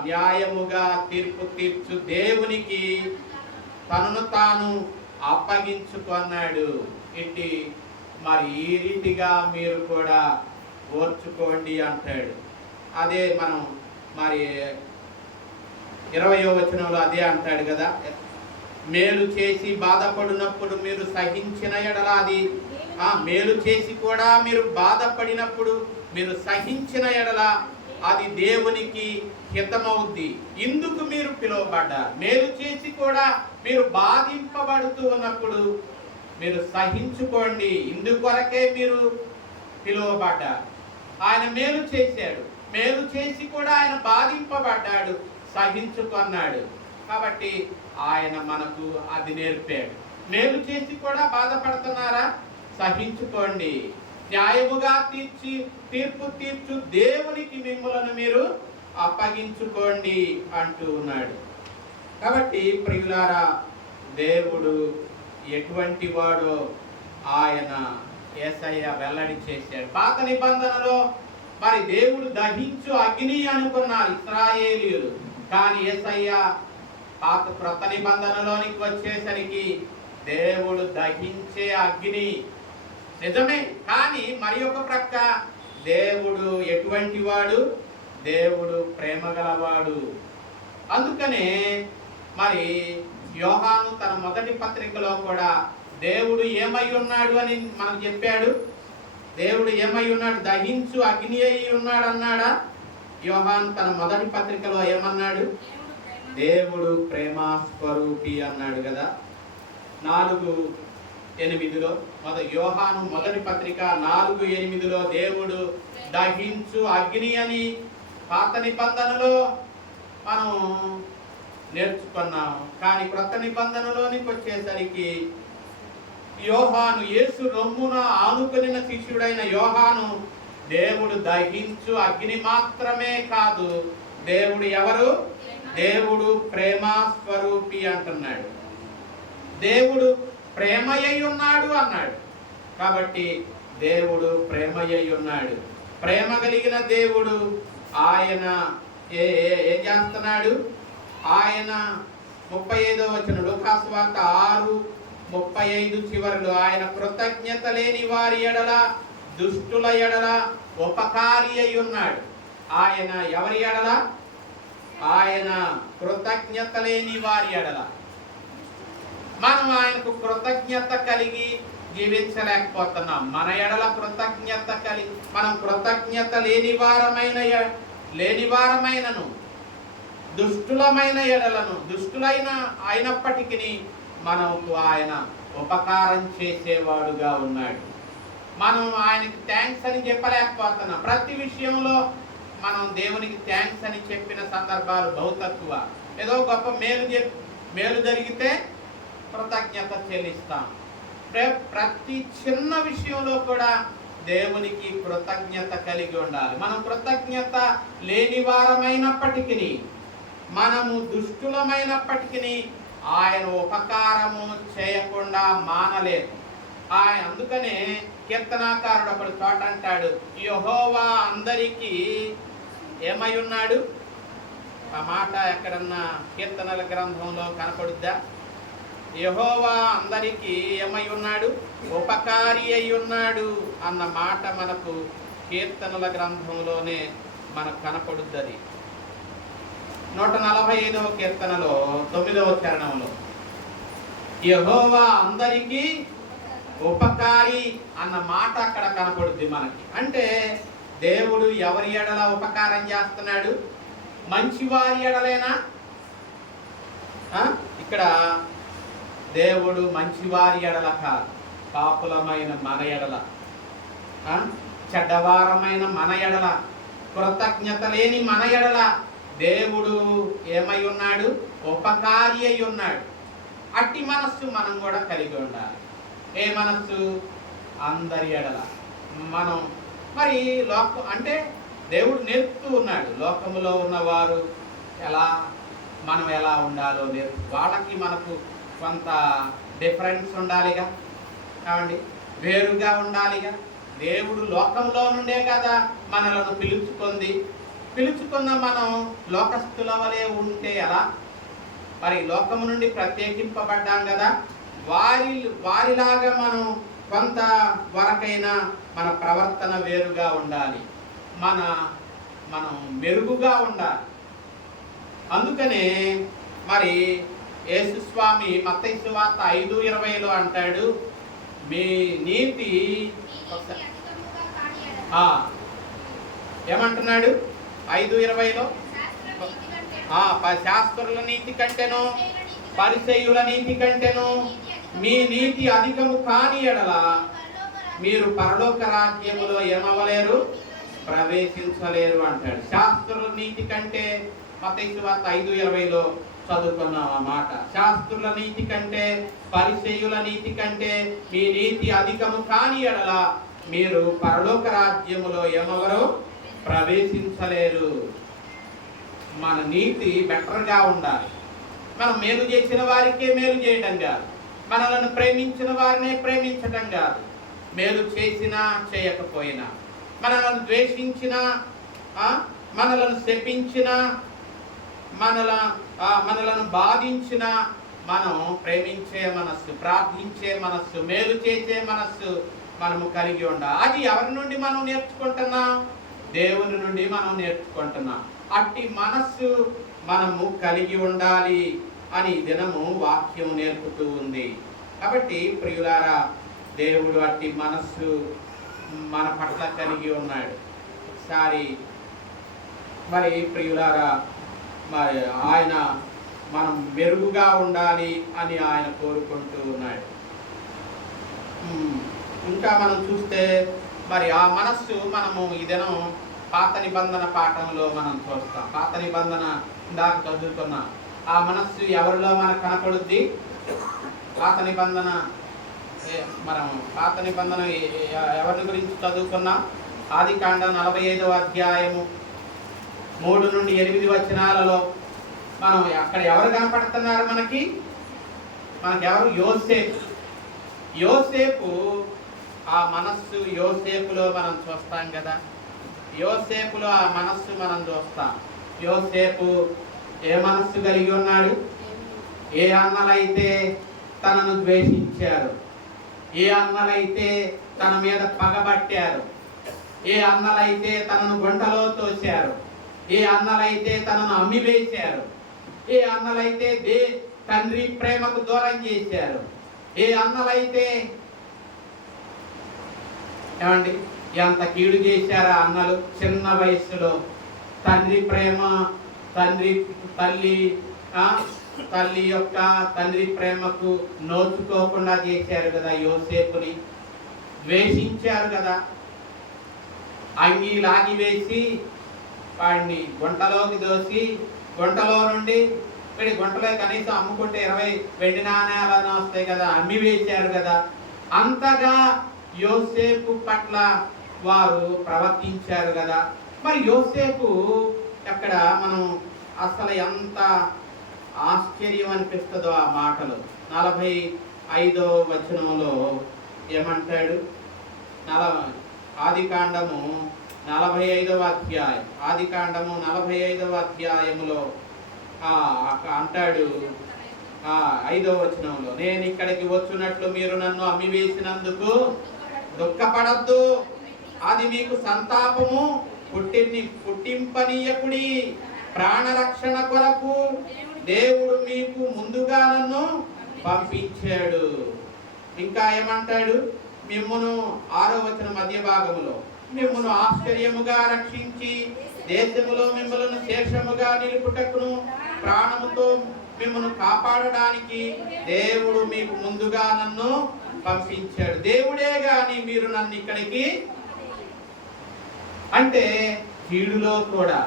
న్యాయముగా తీర్పు తీర్చు దేవునికి తనను తాను అప్పగించుకున్నాడు. ఇట్టి మరి ఈ రీతిగా మీరు కూడా ఓర్చుకోండి అంటాడు. అదే మనం మరి 20వ వచనంలో అదే అంటాడు కదా, మేలు చేసి బాధపడినప్పుడు మీరు సహించిన ఎడల అది మేలు చేసి కూడా మీరు బాధపడినప్పుడు మీరు సహించిన ఎడల అది దేవునికి హితమవుద్ది. ఇందుకు మీరు పిలువబడ్డారు. మేలు చేసి కూడా మీరు బాధింపబడుతూ ఉన్నప్పుడు మీరు సహించుకోండి. ఇందుకొరకే మీరు పిలువబడ్డారు. ఆయన మేలు చేశాడు, మేలు చేసి కూడా ఆయన బాధింపబడ్డాడు, సహించుకున్నాడు. కాబట్టి ఆయన మనకు అది నేర్పాడు. మేలు చేసి కూడా బాధపడుతున్నారా? సహించుకోండి. న్యాయముగా తీర్పు తీర్చు దేవునికి మిమ్మలను మీరు అప్పగించుకోండి అంటూ ఉన్నాడు. కాబట్టి ప్రియులారా, దేవుడు ఎటువంటి వాడో ఆయన యేసయ్య వెల్లడి చేశాడు. పాత నిబంధనలో మరి దేవుడు దహించు అగ్ని అనుకున్నారు ఇశ్రాయేలీయులు. కానీ యేసయ్య క్రొత్త నిబంధనలోనికి వచ్చేసరికి దేవుడు దహించే అగ్ని నిజమే. కానీ మరి ఒక ప్రక్క దేవుడు ఎటువంటి వాడు? దేవుడు ప్రేమ గలవాడు. అందుకనే మరి యోహాను తన మొదటి పత్రికలో కూడా దేవుడు ఏమై ఉన్నాడు అని మనకు చెప్పాడు. దేవుడు ఏమై ఉన్నాడు? దహించు అగ్ని అయి ఉన్నాడు అన్నాడా? యోహాను తన మొదటి పత్రికలో ఏమన్నాడు? దేవుడు ప్రేమ స్వరూపి అన్నాడు కదా. 4:8లో యోహాను మొదటి పత్రిక 4:8లో దేవుడు దహించు అగ్ని అని పాత నిబంధనలో మనం నేర్చుకున్నాం. కానీ క్రొత్త నిబంధనలోనికి వచ్చేసరికి యోహాను, యేసు రొమ్మున ఆనుకొనిన శిష్యుడైన యోహాను, దేవుడు దహించు అగ్ని మాత్రమే కాదు, దేవుడు ఎవరు? దేవుడు ప్రేమ స్వరూపి అంటున్నాడు. దేవుడు ప్రేమయ్య ఉన్నాడు అన్నాడు. కాబట్టి దేవుడు ప్రేమయ్య ఉన్నాడు. ప్రేమ కలిగిన దేవుడు ఆయన ఏం చేస్తున్నాడు? ఆయన 35వ వచనం లూకాసు వార్త 6:35 చివరిలో ఆయన కృతజ్ఞత లేని వారి ఎడల, దుష్టుల ఎడల ఉపకారి అయి ఉన్నాడు. ఆయన ఎవరి ఎడల? ఆయన కృతజ్ఞత లేని వారి ఎడల. మనం ఆయనకు కృతజ్ఞత కలిగి జీవించలేకపోతున్నాం. మన ఎడల కృతజ్ఞత కలిగి మనం కృతజ్ఞత లేనివారమైనను దుష్టులమైన ఎడలను దుష్టులైన అయినప్పటికీ మనకు ఆయన ఉపకారం చేసేవాడుగా ఉన్నాడు. మనం ఆయనకి థ్యాంక్స్ అని చెప్పలేకపోతున్నాం. ప్రతి విషయంలో మనం దేవునికి థ్యాంక్స్ అని చెప్పిన సందర్భాలు బహు తక్కువ. ఏదో గొప్ప మేలు జరిగితే కృతజ్ఞత చెల్లిస్తాం. ప్రతి చిన్న విషయంలో కూడా దేవునికి కృతజ్ఞత కలిగి ఉండాలి. మనం కృతజ్ఞత లేని వారమైనప్పటికీ, మనము దుష్టులమైనప్పటికీ ఆయన ఉపకారము చేయకుండా మానలేదు. అందుకనే కీర్తనాకారుడు ఒకడు చోట అంటాడు, యెహోవా అందరికీ ఏమై ఉన్నాడు? ఆ మాట ఎక్కడన్నా కీర్తనల గ్రంథంలో కనపడుద్దా? యెహోవా అందరికీ ఏమై ఉన్నాడు? ఉపకారి అయి ఉన్నాడు అన్న మాట మనకు కీర్తనల గ్రంథంలోనే మనకు కనపడుద్ది. 145వ కీర్తనలో 9వ చరణంలో యెహోవా అందరికీ ఉపకారి అన్న మాట అక్కడ కనపడుద్ది మనకి. అంటే దేవుడు ఎవరి ఎడల ఉపకారం చేస్తున్నాడు? మంచివారి ఎడలేనా? ఇక్కడ దేవుడు మంచివారి ఎడల కాదు, పాపులమైన మన ఎడల, చెడ్డవారమైన మన ఎడల, కృతజ్ఞత లేని మన ఎడల దేవుడు ఏమై ఉన్నాడు? ఉపకారి అయి ఉన్నాడు. అట్టి మనస్సు మనం కూడా కలిగి ఉండాలి. ఏ మనస్సు? అందరి ఎడల. మనం మరి అంటే దేవుడు నేర్పుతూ ఉన్నాడు. లోకములో ఉన్నవారు మనం ఎలా ఉండాలో వాళ్ళకి మనకు కొంత డిఫరెన్స్ ఉండాలిగా, కావండి, వేరుగా ఉండాలిగా. దేవుడు లోకంలో నుండే కదా మనలను పిలుచుకున్న మనం లోకస్తుల వలె ఉంటే ఎలా? మరి లోకము నుండి ప్రత్యేకింపబడ్డాం కదా, వారిలాగా మనం కొంత వరకైనా మన ప్రవర్తన వేరుగా ఉండాలి, మనం మెరుగుగా ఉండాలి. అందుకనే మరి యేసుస్వామి మత్తయి సువార్త 5:20లో అంటాడు, మీ నీతి ఏమంటున్నాడు 5:20లో? శాస్త్రుల నీతి కంటేను పరిసయ్యుల నీతి కంటేను మీ నీతి అధికము కాని ఎడల మీరు పరలోక రాజ్యములో ఏమవ్వలేరు, ప్రవేశించలేరు అంటాడు. శాస్త్రుల నీతి కంటే మత్తయి సువార్త 5:20లో చదువుకున్నాం ఆ మాట. శాస్త్రుల నీతి కంటే పరిసయ్యుల నీతి కంటే మీ నీతి అధికము కాని ఎడల మీరు పరలోక రాజ్యములో ఏమవరు, ప్రవేశించలేరు. మన నీతి బెటర్గా ఉండాలి. మనం మేలు చేసిన వారికే మేలు చేయడం కాదు, మనలను ప్రేమించిన వారినే ప్రేమించడం కాదు, మేలు చేసినా చేయకపోయినా, మనలను ద్వేషించినా మనలను శపించినా మనలను బాధించిన మనం ప్రేమించే మనస్సు, ప్రార్థించే మనస్సు, మేలు చేసే మనస్సు మనము కలిగి ఉండాలి. అది ఎవరి నుండి మనం నేర్చుకుంటున్నాం? దేవుని నుండి మనం నేర్చుకుంటున్నాం. అట్టి మనస్సు మనము కలిగి ఉండాలి అని దినము వాక్యం నేర్పుతూ ఉంది. కాబట్టి ప్రియులారా, దేవుడు అట్టి మనస్సు మన పట్ల కలిగి ఉన్నాడు. ఒకసారి మరి ప్రియులారా, మరి ఆయన మనం మెరుగుగా ఉండాలి అని ఆయన కోరుకుంటూ ఉన్నాడు. ఇంకా మనం చూస్తే మరి ఆ మనస్సు మనము ఈ దినం పాత నిబంధన పాఠంలో మనం చూస్తాం. పాత నిబంధన ఇందాక చదువుకున్నాం. ఆ మనస్సు ఎవరిలో మనకు కనపడుద్ది? పాత నిబంధన మనం పాత నిబంధన ఎవరిని గురించి చదువుకున్నాం? ఆదికాండం 45వ అధ్యాయము 3 నుండి 8 వచనాలలో మనం అక్కడ ఎవరు కనపడుతున్నారు మనకి? ఎవరు? యోసేపు. యోసేపు ఆ మనస్సు యోసేపులో మనం చూస్తాం కదా. యోసేపులో ఆ మనస్సు మనం చూస్తాం. యోసేపు ఏ మనస్సు కలిగి ఉన్నాడు? ఏ అన్నలైతే తనను ద్వేషించారు, ఏ అన్నలైతే తన మీద పగబట్టారు, ఏ అన్నలైతే తనను గుంటలో తోశారు, ఏ అన్నలైతే తనను అమ్మివేశారు, ఏ అన్నలైతే తండ్రి ప్రేమకు దూరం చేశారు, ఏ అన్నలైతే ఏమండి ఎంత కీడు చేశారు ఆ అన్నలు. చిన్న వయసులో తండ్రి ప్రేమ, తండ్రి ప్రేమకు నోచుకోకుండా చేశారు కదా. యోసేపుని ద్వేషించారు కదా. అంగీ లాగి వేసి వాడిని గుంటలోకి దోసి, గుంటలో నుండి గుంటలో కనీసం అమ్ముకుంటే 20 వెండి నాణ్యాలను వస్తాయి కదా, అమ్మి వేశారు కదా. అంతగా యోసేపు పట్ల వారు ప్రవర్తించారు కదా. మరి యోసేపు అక్కడ మనం అసలు ఎంత ఆశ్చర్యం అనిపిస్తుందో ఆ మాటలు. 45వ వచనంలో ఏమంటాడు? ఆదికాండము 45వ అధ్యాయం, ఆదికాండము 45వ అధ్యాయములో అంటాడు 5వ వచనంలో, నేను ఇక్కడికి వచ్చినట్లు మీరు నన్ను అమ్మివేసినందుకు దుఃఖపడద్దు, అది మీకు సంతాపము పుట్టింపనీయకుడి, ప్రాణరక్షణ కొరకు దేవుడు మీకు ముందుగా నన్ను పంపించాడు. ఇంకా ఏమంటాడు? మిమ్మును 6వ వచనం మధ్య భాగములో, మిమ్మును ఆశ్చర్యముగా రక్షించి దేశములో మిమ్మల్ని శేషముగా నిలుపుటకును ప్రాణముతో మిమ్మల్ని కాపాడడానికి దేవుడు మీకు ముందుగా నన్ను పంపించాడు. దేవుడే గాని మీరు నన్ను ఇక్కడికి అంటే కీడులో కూడా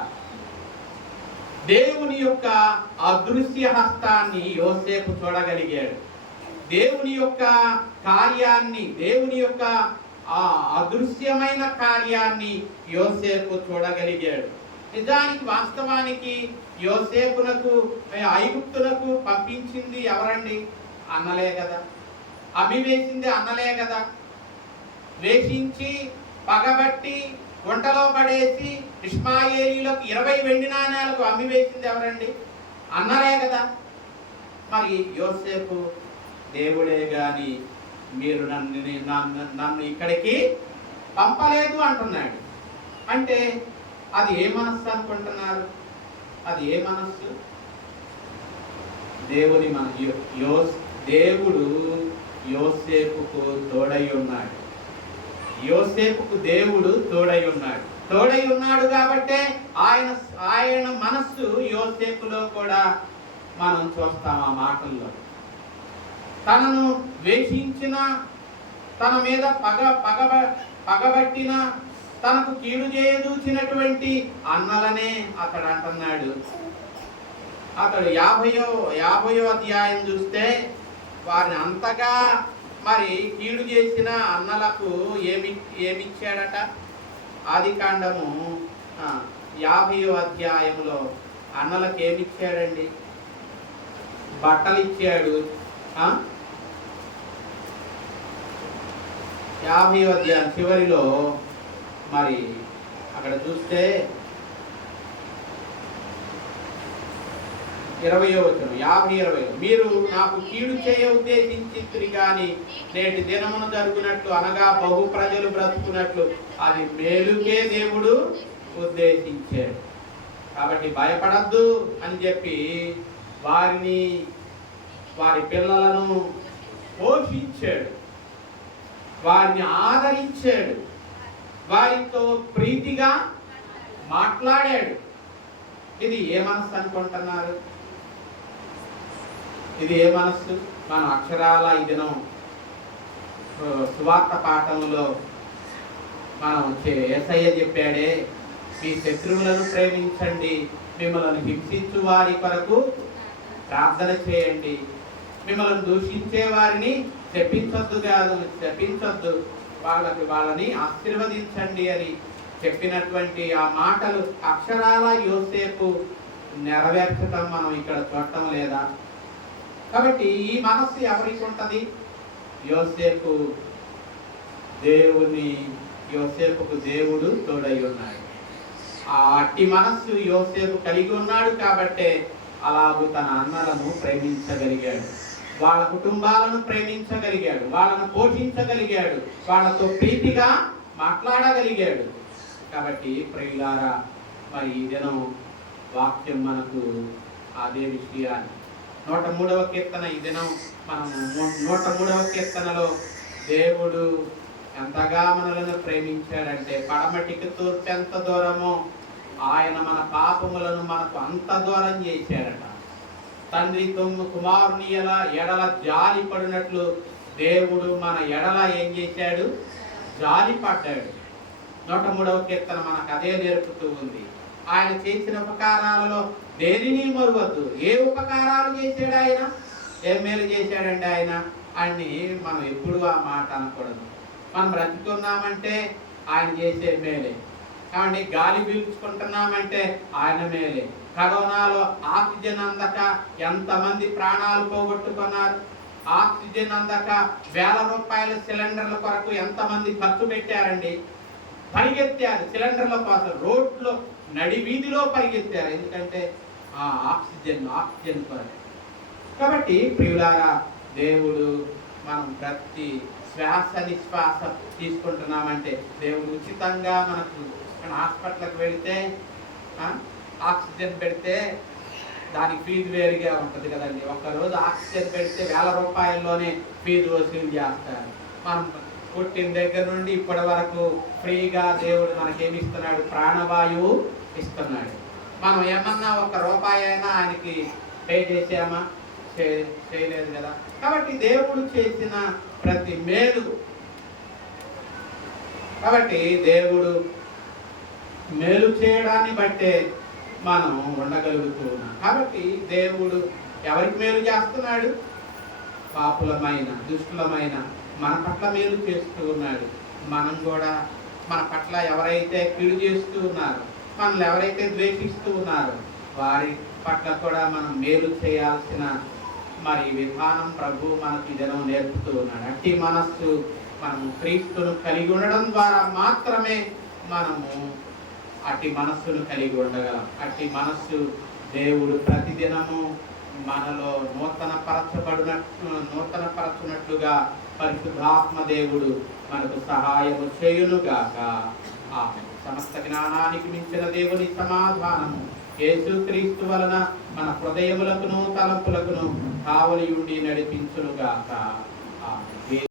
దేవుని యొక్క అదృశ్య హస్తాన్ని యోసేపు చూడగలిగాడు. దేవుని యొక్క కార్యాన్ని, దేవుని యొక్క ఆ అదృశ్యమైన కార్యాన్ని యోసేపు చూడగలిగాడు. నిజానికి వాస్తవానికి యోసేపునకు ఐగుప్తులకు పంపించింది ఎవరండి? అన్నలే కదా. అమ్మివేసింది అన్నలే కదా. వేషించి పగబట్టి గుంటలో పడేసి ఇష్మాయేలీలకు 20 వెండి నాణ్యాలకు అమ్మివేసింది ఎవరండి? అన్నలే కదా. మరి యోసేపు దేవుడే గాని మీరు నన్ను ఇక్కడికి పంపలేదు అంటున్నాడు. అంటే అది ఏ మనస్సు అనుకుంటున్నారు? అది ఏ మనస్సు? దేవుని మన దేవుడు యోసేపుకు తోడై ఉన్నాడు. యోసేపుకు దేవుడు తోడై ఉన్నాడు. తోడై ఉన్నాడు కాబట్టే ఆయన మనస్సు యోసేపులో కూడా మనం చూస్తాం. ఆ మాటల్లో తనను ద్వేషించిన, తన మీద పగబట్టిన, తనకు కీడు చేయదూచినటువంటి అన్నలనే అతడు అంటున్నాడు. అతడు 50వ అధ్యాయం చూస్తే వారిని అంతగా మరి కీడు చేసిన అన్నలకు ఏమిచ్చాడట? ఆదికాండము 50వ అధ్యాయంలో అన్నలకు ఏమిచ్చాడండి? బట్టలు ఇచ్చాడు. 50వ అధ్యాయం చివరిలో మరి అక్కడ చూస్తే 20వ వచనం 50-20 మీరు నాకు కీడు చేయ ఉద్దేశించితిరి గాని నేటి దినమున జరుగునట్లు అనగా బహు ప్రజలు బ్రతుకున్నట్లు అది మేలుకే దేవుడు ఉద్దేశించాడు. కాబట్టి భయపడద్దు అని చెప్పి వారి పిల్లలను పోషించాడు, వారిని ఆదరించాడు, వారితో ప్రీతిగా మాట్లాడాడు. ఇది ఏ మనస్సు అనుకుంటున్నారు? ఇది ఏ మనస్సు? మన అక్షరాల ఈ దినం సువార్త పాఠంలో మనం యేసయ్య చెప్పాడే, మీ శత్రువులను ప్రేమించండి, మిమ్మల్ని హింసించు వారి కొరకు ప్రార్థన చేయండి, మిమ్మల్ని దూషించే వారిని శపించొద్దు, వాళ్ళని ఆశీర్వదించండి అని చెప్పినటువంటి ఆ మాటలు అక్షరాల యోసేపు నెరవేర్చటం మనం ఇక్కడ చూడటం లేదా? కాబట్టి ఈ మనస్సు ఎవరికి ఉంటది? యోసేపుకు దేవుడు తోడై ఉన్నాడు. ఆ అట్టి మనస్సు యోసేపు కలిగి ఉన్నాడు కాబట్టే అలాగూ తన అన్నలను ప్రేమించగలిగాడు, వాళ్ళ కుటుంబాలను ప్రేమించగలిగాడు, వాళ్ళను పోషించగలిగాడు, వాళ్ళతో ప్రీతిగా మాట్లాడగలిగాడు. కాబట్టి ప్రియులారా, మరి ఈ దినం వాక్యం మనకు అదే విషయాన్ని 103వ కీర్తన ఈ దినం మనం 103వ కీర్తనలో దేవుడు ఎంతగా మనలను ప్రేమించాడంటే పడమటికి తూర్పు ఎంత దూరమో ఆయన మన పాపములను మనకు అంత దూరం చేశాడట. తండ్రి కుమారుని ఎడల జాలి పడినట్లు దేవుడు మన ఎడల ఏం చేశాడు? జాలి పడ్డాడు. 103వ కీర్తన మనకు అదే నేర్పుతూ ఉంది. ఆయన చేసిన ఉపకారాలలో దేనిని మరువద్దు. ఏ ఉపకారాలు చేశాడు ఆయన? ఏ మేలు చేశాడండి ఆయన? అని మనం ఎప్పుడు ఆ మాట అనకూడదు. మనం బ్రతుకున్నామంటే ఆయన చేసే మేలే. కాబట్టి గాలి పీల్చుకుంటున్నామంటే ఆయన మేలే. కరోనాలో ఆక్సిజన్ అందక ఎంతమంది ప్రాణాలు పోగొట్టుకున్నారు? ఆక్సిజన్ అందక వేల రూపాయల సిలిండర్ల కొరకు ఎంతమంది ఖర్చు పెట్టారండి? పరిగెత్తారు సిలిండర్ల కోసం, రోడ్లో నడి వీధిలో పరిగెత్తారు. ఎందుకంటే ఆక్సిజన్ కొరకు. కాబట్టి ప్రియులారా, దేవుడు మనం ప్రతి శ్వాస నిశ్వాస తీసుకుంటున్నామంటే దేవుడు ఉచితంగా మనకు హాస్పిటల్కి వెళితే ఆక్సిజన్ పెడితే దానికి ఫీజు వేరుగా ఉంటుంది కదండి. ఒక్కరోజు ఆక్సిజన్ పెడితే వేల రూపాయల్లోనే ఫీజు వసూలు చేస్తారు. మనం పుట్టిన దగ్గర నుండి ఇప్పటి వరకు ఫ్రీగా దేవుడు మనకేమిస్తున్నాడు? ప్రాణవాయువు ఇస్తున్నాడు. మనం ఏమన్నా ₹1 అయినా ఆయనకి పే చేసామా? చేయలేదు కదా. కాబట్టి దేవుడు చేసిన ప్రతి మేలు, కాబట్టి దేవుడు మేలు చేయడాన్ని బట్టే మనం ఉండగలుగుతూ ఉన్నాం. కాబట్టి దేవుడు ఎవరికి మేలు చేస్తున్నాడు? పాపులమైన, దుష్టులమైన మన పట్ల మేలు చేస్తూ ఉన్నాడు. మనం కూడా మన పట్ల ఎవరైతే కీడు చేస్తూ ఉన్నారో, మనల్ని ఎవరైతే ద్వేషిస్తూ ఉన్నారో వారి పట్ల కూడా మనం మేలు చేయాల్సిన మరి విధానం ప్రభు మనకి దినం నేర్పుతూ ఉన్నాడు. అట్టి మనస్సు మనము క్రీస్తును కలిగి ఉండడం ద్వారా మాత్రమే మనము అట్టి మనస్సును కలిగి ఉండగలం. అట్టి మనస్సు దేవుడు ప్రతిదినము మనలో నూతనపరచునట్లుగా పరిశుద్ధాత్మ దేవుడు మనకు సహాయము చేయునుగాక. ఆమేన్. సమస్త జ్ఞానానికి మించిన దేవుని సమాధానము యేసుక్రీస్తు వలన మన హృదయములకును తలంపులకును కావలి ఉండి నడిపించునుగాక.